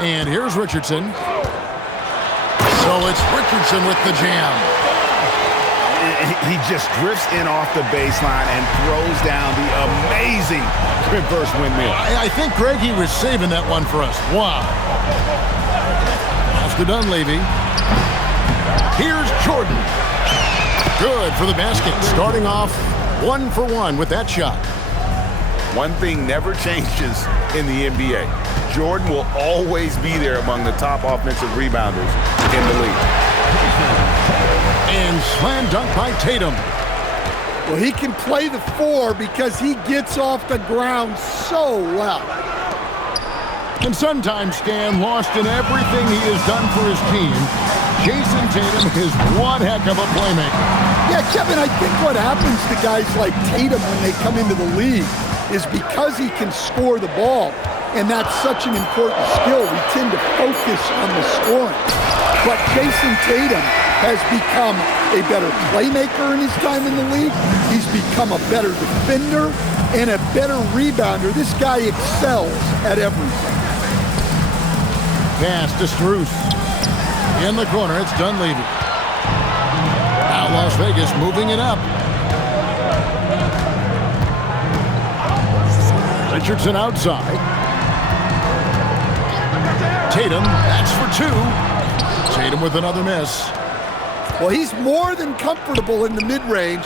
And here's Richardson. So it's Richardson with the jam. He just drifts in off the baseline and throws down the amazing reverse windmill. I think, Greg, he was saving that one for us. Wow. Pass to Dunleavy. Here's Jordan. Good for the basket. Starting off 1 for 1 with that shot. One thing never changes in the NBA. Jordan will always be there among the top offensive rebounders in the league. And slam dunk by Tatum. Well, he can play the 4 because he gets off the ground so well. And sometimes, Stan, lost in everything he has done for his team, Jason Tatum is one heck of a playmaker. Yeah, Kevin, I think what happens to guys like Tatum when they come into the league is because he can score the ball, and that's such an important skill, we tend to focus on the scoring. But Jason Tatum has become a better playmaker in his time in the league. He's become a better defender and a better rebounder. This guy excels at everything. Pass to Strus. In the corner, it's Dunleavy. Now Las Vegas moving it up. Richardson outside. Tatum, that's for 2. Tatum with another miss. Well, he's more than comfortable in the mid-range,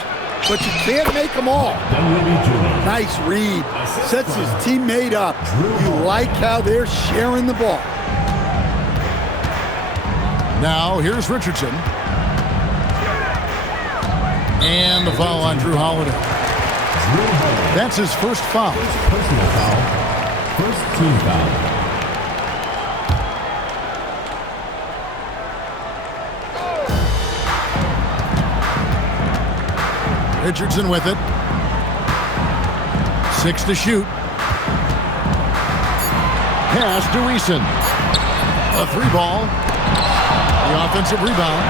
but you can't make them all. Nice read. Sets his teammate up. You like how they're sharing the ball. Now, here's Richardson. And the foul on Jrue Holiday. That's his first foul. Personal foul. First team foul. Richardson with it. 6 to shoot. Pass to Eason. A 3 ball. The offensive rebound.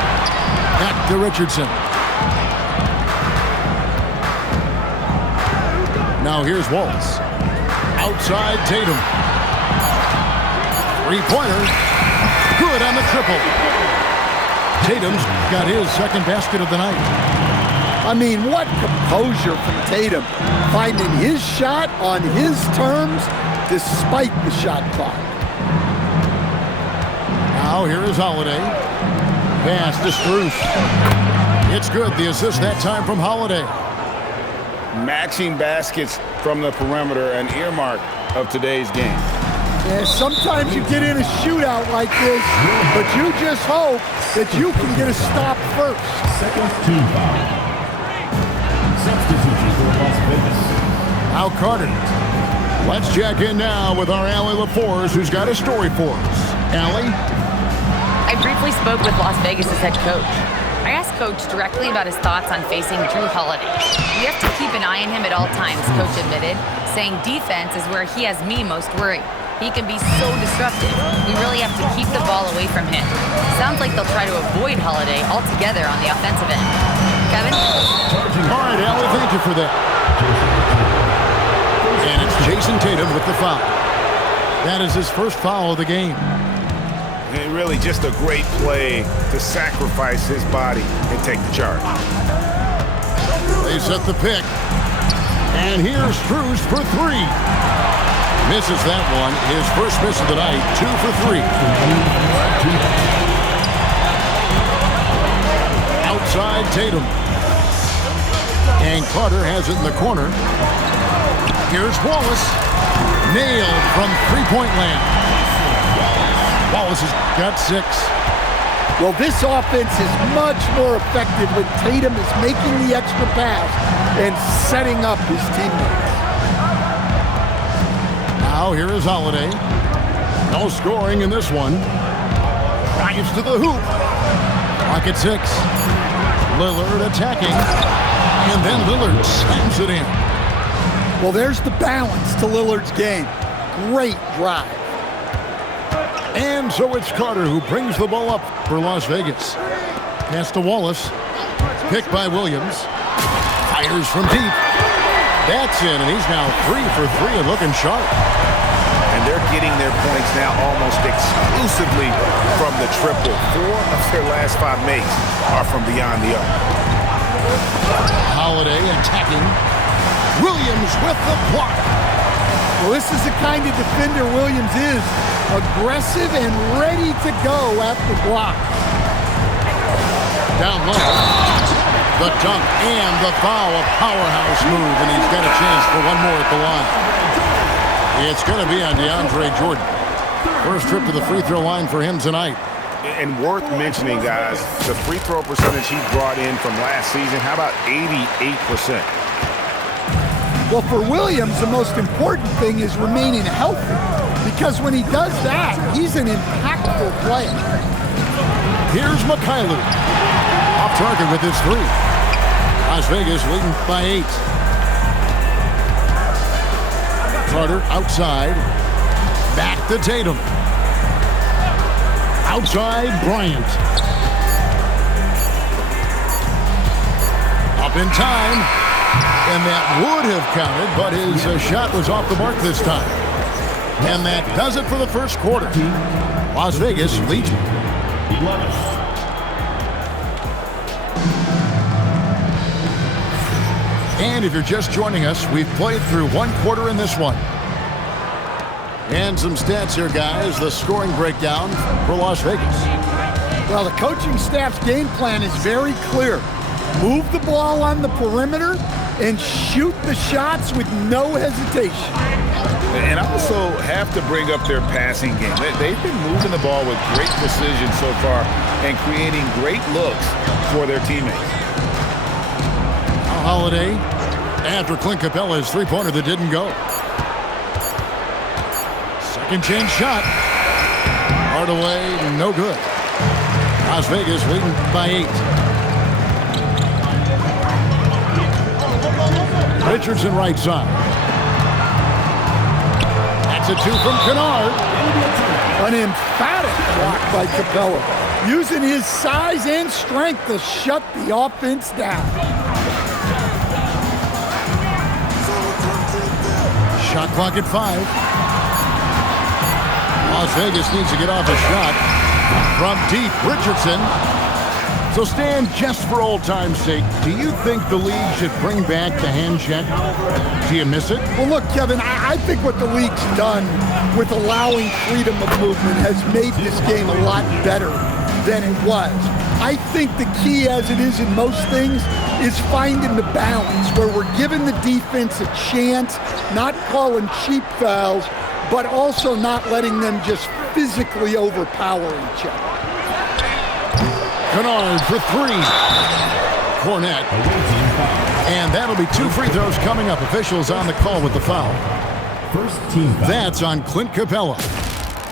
Back to Richardson. Now here's Waltz. Outside Tatum. 3-pointer. Good on the triple. Tatum's got his second basket of the night. I mean, what composure from Tatum, finding his shot on his terms despite the shot clock. Now here is Holiday. Pass to Strus. It's good. The assist that time from Holiday. Matching baskets from the perimeter, an earmark of today's game. Yeah, sometimes you get in a shootout like this, but you just hope that you can get a stop first. Second team foul. Substitution for Las Vegas. Now Carter. Let's check in now with our Allie LaForce, who's got a story for us. Allie? I briefly spoke with Las Vegas' head coach. I asked Coach directly about his thoughts on facing Jrue Holiday. We have to keep an eye on him at all times, Coach admitted, saying defense is where he has me most worried. He can be so disruptive. We really have to keep the ball away from him. Sounds like they'll try to avoid Holiday altogether on the offensive end. Kevin? All right, Allie, thank you for that. And it's Jason Tatum with the foul. That is his first foul of the game. And really just a great play to sacrifice his body and take the charge. They set the pick. And here's Strus for 3. Misses that one. His first miss of the night, 2 for 3. Outside Tatum. And Carter has it in the corner. Here's Wallace. Nailed from three-point land. Wallace has got 6. Well, this offense is much more effective when Tatum is making the extra pass and setting up his teammates. Now here is Holiday. No scoring in this one. Drives to the hoop. Clock at 6. Lillard attacking. And then Lillard slams it in. Well, there's the balance to Lillard's game. Great drive. And so it's Carter who brings the ball up for Las Vegas. Pass to Wallace. Picked by Williams. Fires from deep. That's in, and he's now 3 for 3 and looking sharp. And they're getting their points now almost exclusively from the triple. 4 of their last 5 makes are from beyond the arc. Holiday attacking. Williams with the block. Well, this is the kind of defender Williams is. Aggressive and ready to go at the block. Down low. The dunk and the foul. A powerhouse move, and he's got a chance for one more at the line. It's going to be on DeAndre Jordan. First trip to the free throw line for him tonight. And worth mentioning, guys, the free throw percentage he brought in from last season, how about 88%? Well, for Williams, the most important thing is remaining healthy. Because when he does that, he's an impactful player. Here's Mikhailuk. Off target with his 3. Las Vegas leading by 8. Carter outside. Back to Tatum. Outside Bryant. Up in time. And that would have counted, but his shot was off the mark this time. And that does it for the first quarter. Las Vegas leads. And if you're just joining us, we've played through 1 quarter in this one. And some stats here, guys. The scoring breakdown for Las Vegas. Well, the coaching staff's game plan is very clear. Move the ball on the perimeter and shoot the shots with no hesitation. And I also have to bring up their passing game. They've been moving the ball with great precision so far and creating great looks for their teammates. Holiday after Clint Capella's three-pointer that didn't go. Second chance shot. Hardaway, no good. Las Vegas leading by 8. Richardson right side. That's a 2 from Kennard. An emphatic block by Capella, using his size and strength to shut the offense down. Shot clock at 5. Las Vegas needs to get off a shot from deep. Richardson. So, Stan, just for old time's sake, do you think the league should bring back the hand check? Do you miss it? Well, look, Kevin, I think what the league's done with allowing freedom of movement has made this game a lot better than it was. I think the key, as it is in most things, is finding the balance where we're giving the defense a chance, not calling cheap fouls, but also not letting them just physically overpower each other. Kennard for 3. Cornette. And that'll be 2 free throws coming up. Officials on the call with the foul. First team foul. That's on Clint Capella.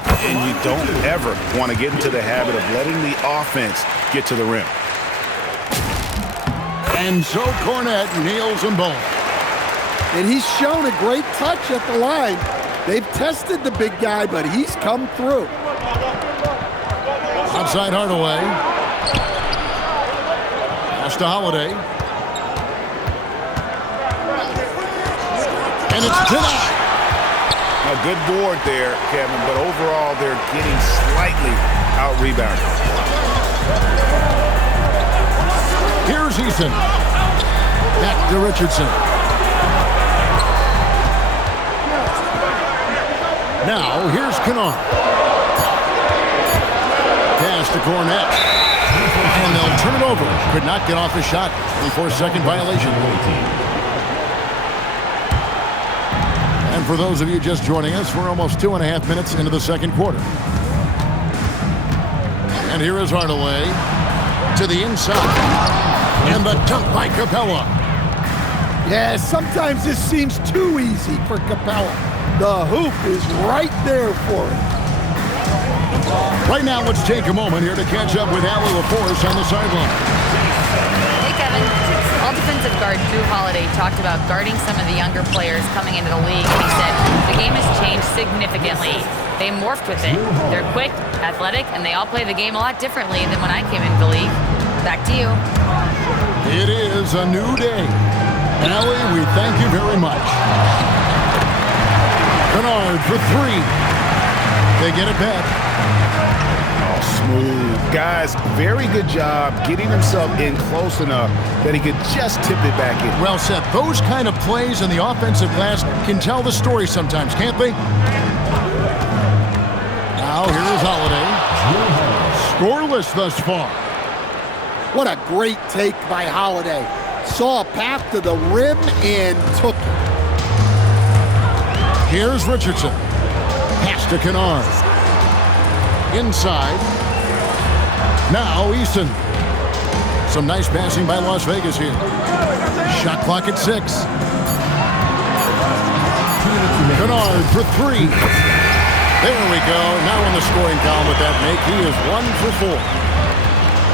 And you don't ever want to get into the habit of letting the offense get to the rim. And so Cornette nails them both. And he's shown a great touch at the line. They've tested the big guy, but he's come through. Outside Hardaway. Pass to Holiday. And it's denied. A good board there, Kevin, but overall they're getting slightly out-rebounded. Here's Eason. Back to Richardson. Now, here's Kennard. Pass to Cornette. And they'll turn it over. Could not get off the shot. 24-second violation. And for those of you just joining us, we're almost 2.5 minutes into the second quarter. And here is Hardaway to the inside. And the dunk by Capella. Yeah, sometimes this seems too easy for Capella. The hoop is right there for him. Right now, let's take a moment here to catch up with Allie LaForce on the sideline. Hey, Kevin. All defensive guard Drew Holiday talked about guarding some of the younger players coming into the league, and he said the game has changed significantly. They morphed with it. They're quick, athletic, and they all play the game a lot differently than when I came into the league. Back to you. It is a new day. Allie, we thank you very much. Kennard for 3. They get it back. Smooth. Guys, very good job getting himself in close enough that he could just tip it back in. Well said. Those kind of plays in the offensive glass can tell the story sometimes, can't they? Now here's Holiday. Scoreless thus far. What a great take by Holiday. Saw a path to the rim and took it. Here's Richardson. Pass to Kennard. Inside. Now Easton. Some nice passing by Las Vegas here. Shot clock at 6. Kennard for 3. There we go. Now in the scoring column with that make. He is 1 for 4.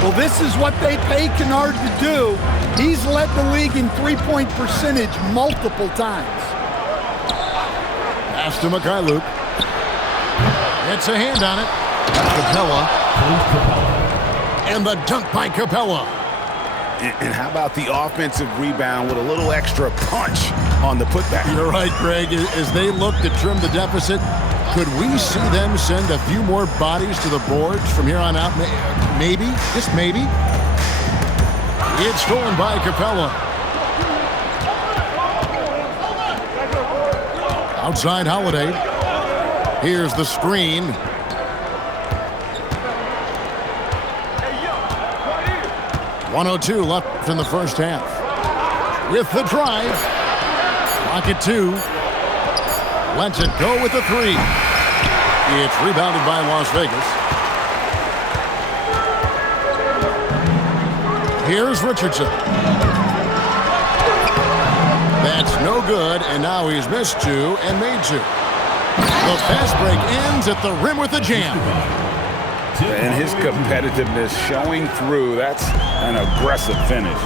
Well, this is what they pay Kennard to do. He's led the league in three-point percentage multiple times. Pass to Mikhailuk. It's a hand on it. Capella. And the dunk by Capella. And how about the offensive rebound with a little extra punch on the putback? You're right, Greg. As they look to trim the deficit, could we see them send a few more bodies to the boards from here on out? Maybe, just maybe. It's stolen by Capella. Outside Holiday. Here's the screen. .102 left in the first half. With the drive. Clock at 2. Lets it go with the 3. It's rebounded by Las Vegas. Here's Richardson. That's no good, and now he's missed 2 and made 2. The fast break ends at the rim with a jam. And his competitiveness showing through. That's an aggressive finish.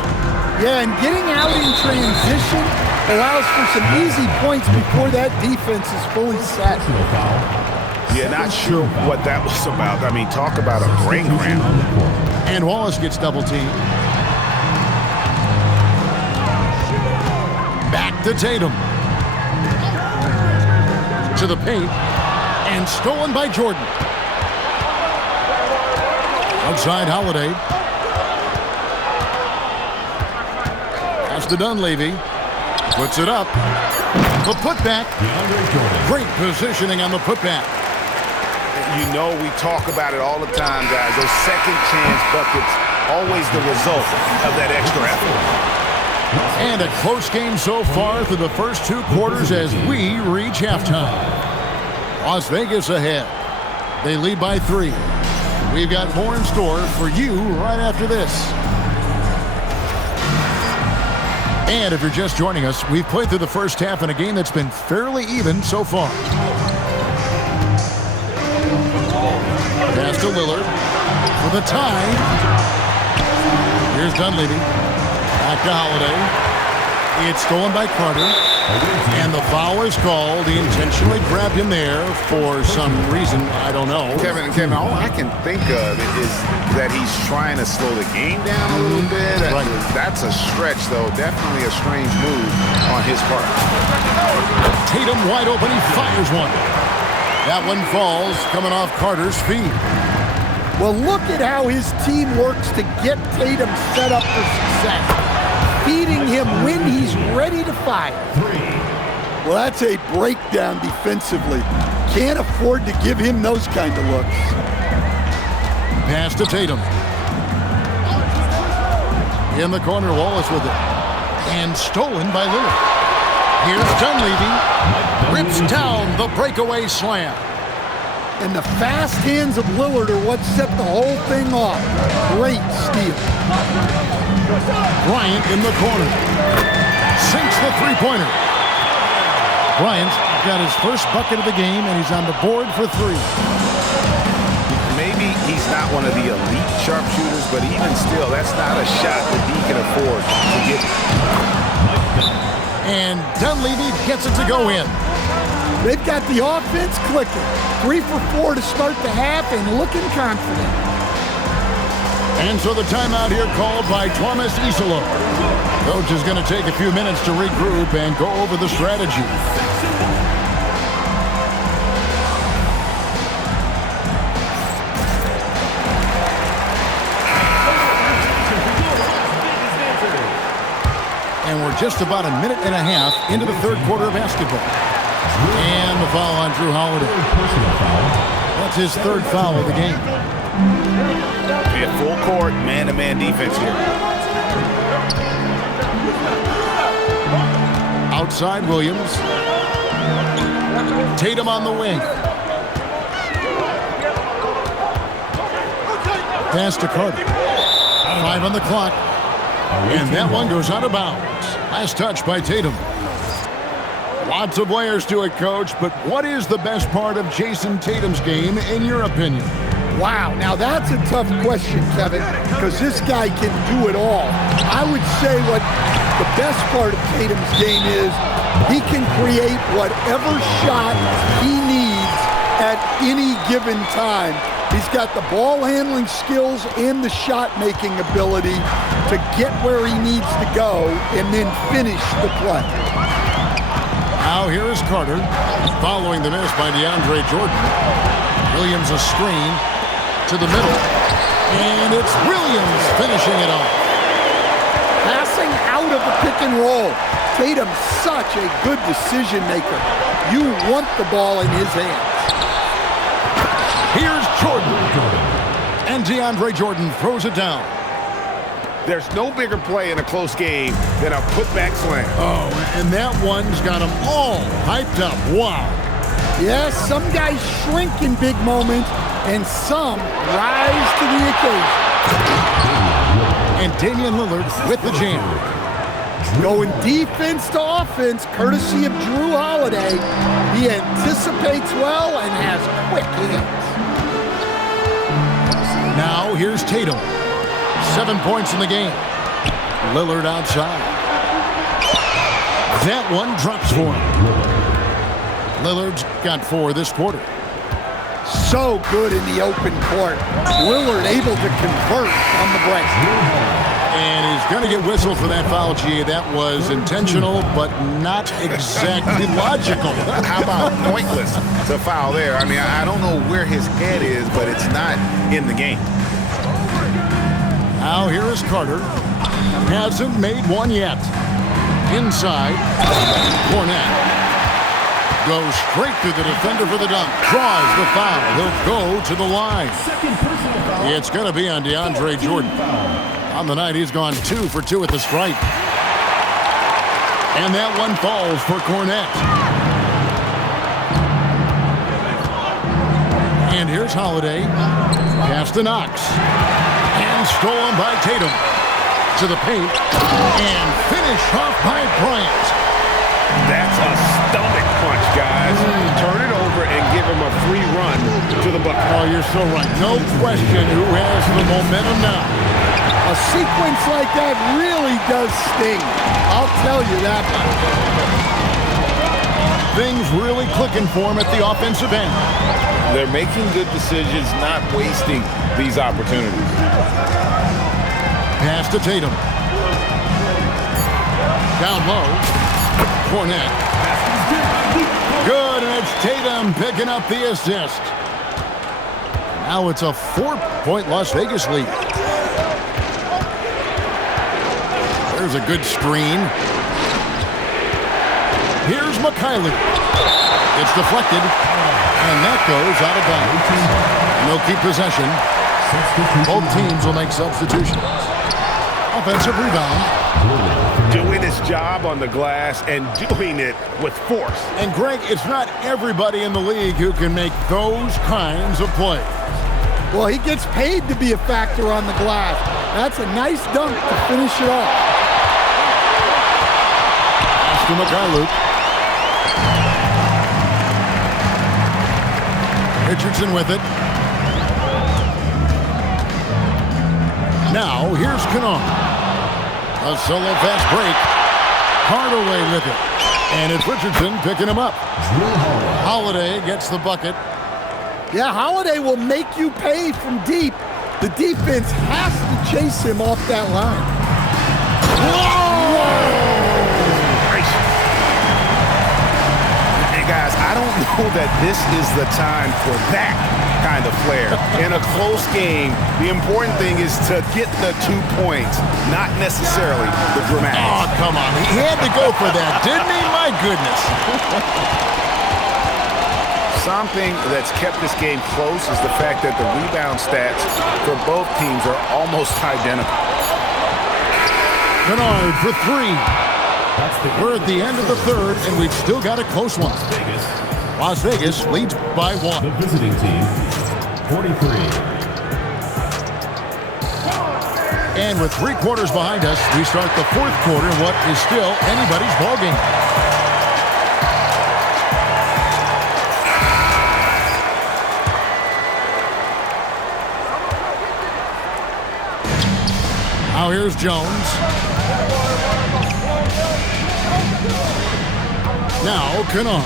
Yeah, and getting out in transition allows for some easy points before that defense is fully set. Yeah, not sure what that was about. I mean, talk about a brain cramp. And Wallace gets double teamed. Back to Tatum. To the paint. And stolen by Jordan. Outside Holiday. Pass to Dunleavy. Puts it up. The putback. Great positioning on the putback. You know, we talk about it all the time, guys. Those second chance buckets, always the result of that extra effort. And a close game so far through the first 2 quarters as we reach halftime. Las Vegas ahead. They lead by 3. We've got more in store for you right after this. And if you're just joining us, we've played through the first half in a game that's been fairly even so far. Pass to Lillard for the tie. Here's Dunleavy. Back to Holiday. It's stolen by Carter. And the foul is called. He intentionally grabbed him there for some reason. I don't know. Kevin, all I can think of is that he's trying to slow the game down a little bit. Right. That's a stretch, though. Definitely a strange move on his part. Tatum wide open. He fires one. That one falls coming off Carter's feet. Well, look at how his team works to get Tatum set up for success. Feeding him when he's ready to fire. Well, that's a breakdown defensively. Can't afford to give him those kind of looks. Pass to Tatum. In the corner, Wallace with it. And stolen by Lillard. Here's Dunleavy. Rips down the breakaway slam. And the fast hands of Lillard are what set the whole thing off. Great steal. Bryant in the corner. Sinks the three-pointer. Bryant's got his first bucket of the game, and he's on the board for 3. Maybe he's not one of the elite sharpshooters, but even still, that's not a shot that he can afford to get. And Dunleavy gets it to go in. They've got the offense clicking. 3 for 4 to start the half and looking confident. And so the timeout here called by Thomas Isola. Coach is going to take a few minutes to regroup and go over the strategy. We're just about a minute and a half into the third quarter of basketball. And the foul on Drew Holiday. That's his third foul of the game. Yeah, full court, man-to-man defense here. Outside Williams. Tatum on the wing. Pass to Carter. 5 on the clock. And that one goes out of bounds. Last touch by Tatum. Lots of layers to it, Coach, but what is the best part of Jason Tatum's game, in your opinion? Wow, now that's a tough question, Kevin, because this guy can do it all. I would say what the best part of Tatum's game is, he can create whatever shot he needs at any given time. He's got the ball handling skills and the shot-making ability to get where he needs to go and then finish the play. Now here is Carter, following the miss by DeAndre Jordan. Williams a screen to the middle. And it's Williams finishing it off. Passing out of the pick and roll. Tatum's such a good decision maker. You want the ball in his hands. Here's Jordan. And DeAndre Jordan throws it down. There's no bigger play in a close game than a putback slam. Oh, and that one's got them all hyped up. Wow. Yes, some guys shrink in big moments, and some rise to the occasion. And Damian Lillard with the jam. Going defense to offense, courtesy of Drew Holiday. He anticipates well and has quick hands. Now here's Tatum. 7 points in the game. Lillard outside. That one drops for him. Lillard's got 4 this quarter. So good in the open court. Lillard able to convert on the break. And he's going to get whistled for that foul, G. That was intentional, but not exactly logical. How about pointless to foul there? I mean, I don't know where his head is, but it's not in the game. Now here is Carter. Hasn't made one yet. Inside. Cornette. Goes straight to the defender for the dunk. Draws the foul. He'll go to the line. It's going to be on DeAndre Jordan. On the night, he's gone 2 for 2 at the stripe. And that one falls for Cornette. And here's Holiday. Pass to Knox. And stolen by Tatum. To the paint. And finished off by Bryant. That's a stomach punch, guys. Turn it over and give him a free run to the bucket. Oh, you're so right. No question who has the momentum now. A sequence like that really does sting. I'll tell you that. Things really clicking for him at the offensive end. They're making good decisions, not wasting these opportunities. Pass to Tatum. Down low. Cornette. Good, and it's Tatum picking up the assist. Now it's a 4-point Las Vegas lead. There's a good screen. Here's Mikhailiuk. It's deflected, and that goes out of bounds. And they'll keep possession. Both teams will make substitutions. Offensive rebound. Doing his job on the glass and doing it with force. And Greg, it's not everybody in the league who can make those kinds of plays. Well, he gets paid to be a factor on the glass. That's a nice dunk to finish it off. Pass to Mikhailiuk. Richardson with it. Now, here's Kennard. A solo fast break. Hardaway with it. And it's Richardson picking him up. Holiday gets the bucket. Yeah, Holiday will make you pay from deep. The defense has to chase him off that line. Hey, guys, I don't know that this is the time for that kind of flair. In a close game, the important thing is to get the 2 points, not necessarily the dramatics. Oh, come on. He had to go for that, didn't he? My goodness. Something that's kept this game close is the fact that the rebound stats for both teams are almost identical. Kennard for three. We're at the end of the third, and we've still got a close one. Las Vegas leads by 1. The visiting team, 43. And with 3 quarters behind us, we start the fourth quarter in what is still anybody's ballgame. Now here's Jones. Now Kennard.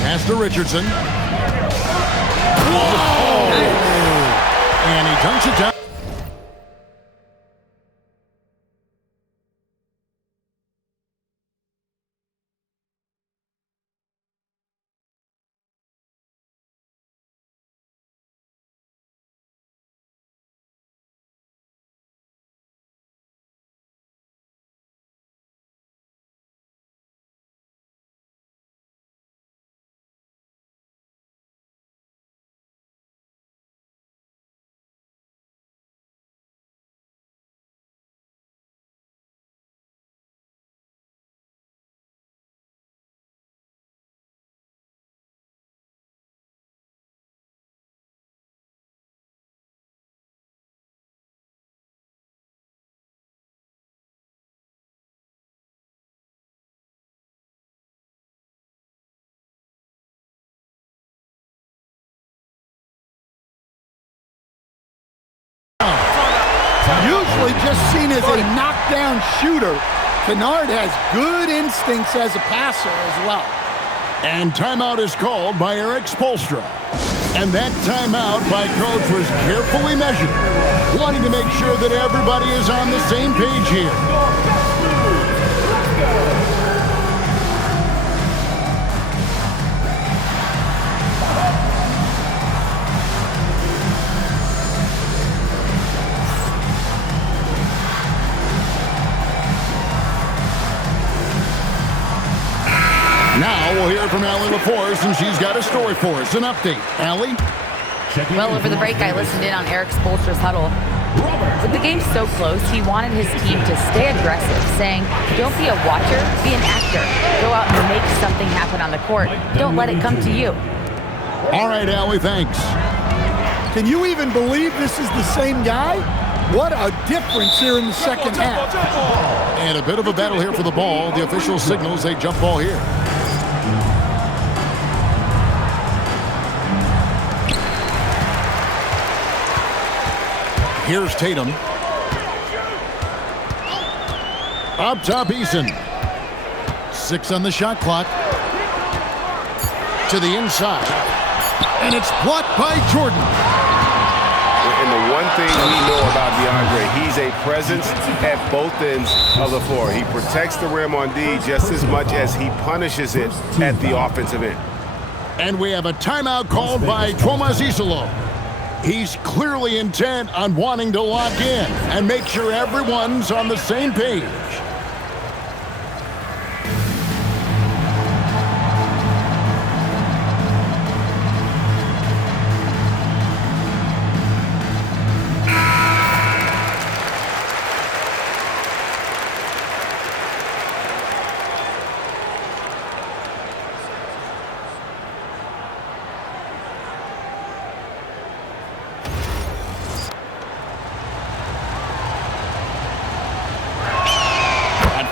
Pass to Richardson. Whoa! And he dunks it down. Usually just seen as a knockdown shooter, Kennard has good instincts as a passer as well. And timeout is called by Eric Spoelstra. And that timeout by Coach was carefully measured, wanting to make sure that everybody is on the same page here. Now we'll hear from Allie LaForce, and she's got a story for us. An update. Allie? Well, over the break, I listened in on Eric Spoelstra's huddle. With the game so close, he wanted his team to stay aggressive, saying, don't be a watcher, be an actor. Go out and make something happen on the court. Don't let it come to you. All right, Allie, thanks. Can you even believe this is the same guy? What a difference here in the second half. And a bit of a battle here for the ball. The official signals a jump ball here. Here's Tatum. Up top, Eason. 6 on the shot clock. To the inside. And it's blocked by Jordan. And the one thing we know about DeAndre, he's a presence at both ends of the floor. He protects the rim on D just as much as he punishes it at the offensive end. And we have a timeout called by Thomas Isolo. He's clearly intent on wanting to lock in and make sure everyone's on the same page.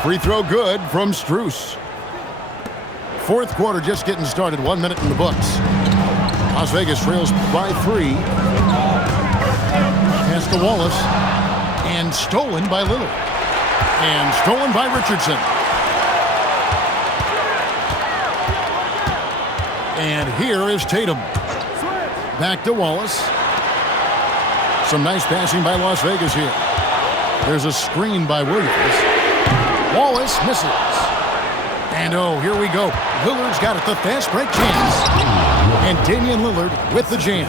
Free throw good from Strus. Fourth quarter just getting started. 1 minute in the books. Las Vegas trails by 3. Pass to Wallace. And stolen by Lillard. And stolen by Richardson. And here is Tatum. Back to Wallace. Some nice passing by Las Vegas here. There's a screen by Williams. Wallace misses. And oh, here we go. Lillard's got it, the fast break chance. And Damian Lillard with the jam.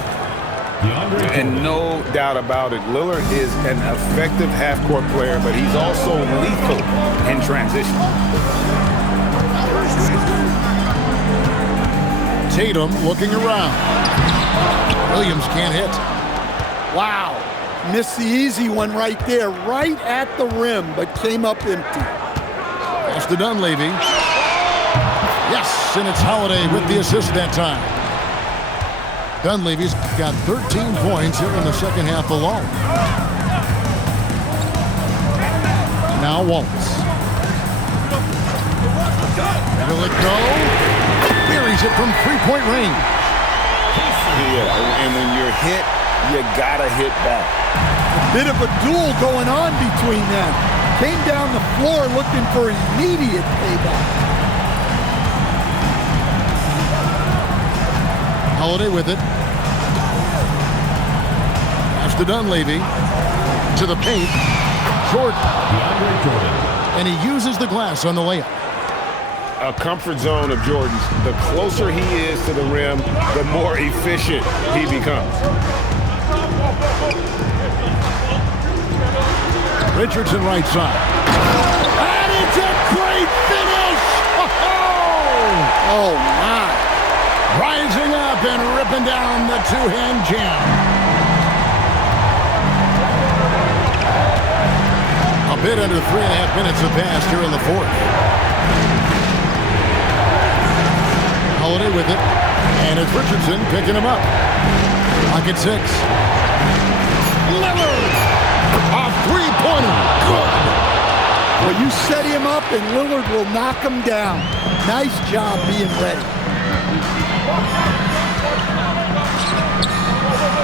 And no doubt about it, Lillard is an effective half-court player, but he's also lethal in transition. Tatum looking around. Williams can't hit. Wow. Missed the easy one right there, right at the rim, but came up empty. Pass to Dunleavy. Yes, and it's Holiday with the assist that time. Dunleavy's got 13 points here in the second half alone. Now Wallace. Will it go? Buries it from three-point range. Yeah, and when you're hit, you gotta hit back. A bit of a duel going on between them. Came down the floor looking for immediate payback. Holiday with it. Pass to Dunleavy. To the paint. Jordan. And he uses the glass on the layup. A comfort zone of Jordan's. The closer he is to the rim, the more efficient he becomes. Richardson right side. And it's a great finish! Oh, my. Rising up and ripping down the two-hand jam. A bit under 3.5 minutes have passed here in the fourth. Holiday with it, and it's Richardson picking him up. Lock at 6. Lillard! A three-pointer! Good! Well, you set him up, and Lillard will knock him down. Nice job being ready.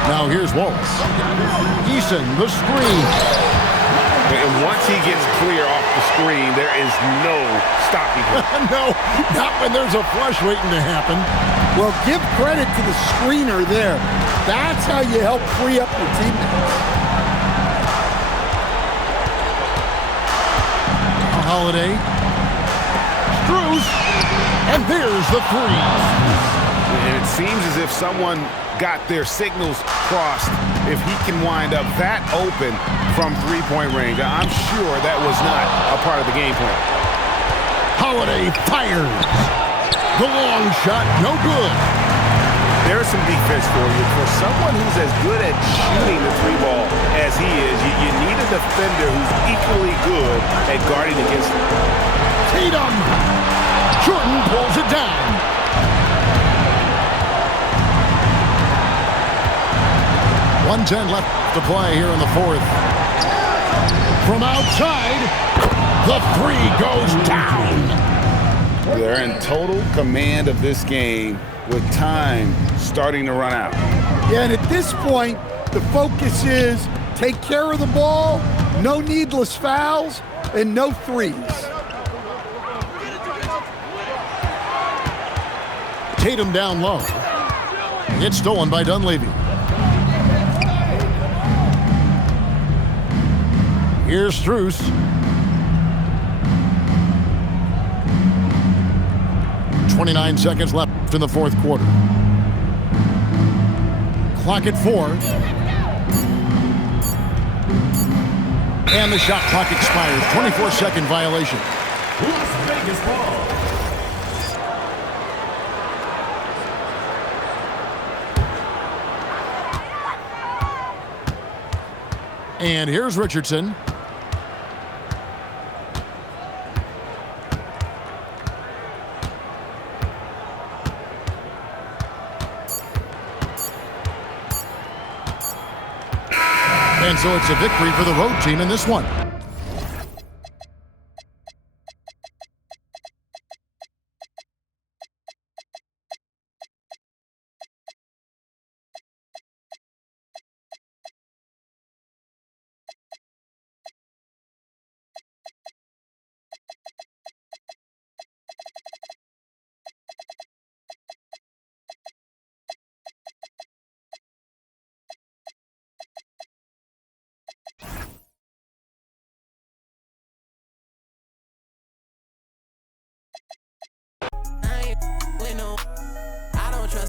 Now here's Wallace. Eason, the screen. And once he gets clear off the screen, there is no stopping him. No, not when there's a flush waiting to happen. Well, give credit to the screener there. That's how you help free up your teammates. Holiday. Strus. And there's the three. And it seems as if someone got their signals crossed if he can wind up that open from three-point range. I'm sure that was not a part of the game plan. Holiday fires. The long shot, no good. There's some defense for you. For someone who's as good at shooting the three ball as he is, you need a defender who's equally good at guarding against him. Tatum. Jordan pulls it down. 1:10 left to play here in the fourth. From outside, the three goes down. They're in total command of this game with time starting to run out. Yeah, and at this point, the focus is take care of the ball, no needless fouls, and no threes. Tatum down low. It's stolen by Dunleavy. Here's Strus. .29 seconds left in the fourth quarter. Clock at 4. And the shot clock expires. 24-second violation. Las Vegas ball. And here's Richardson. And so it's a victory for the road team in this one.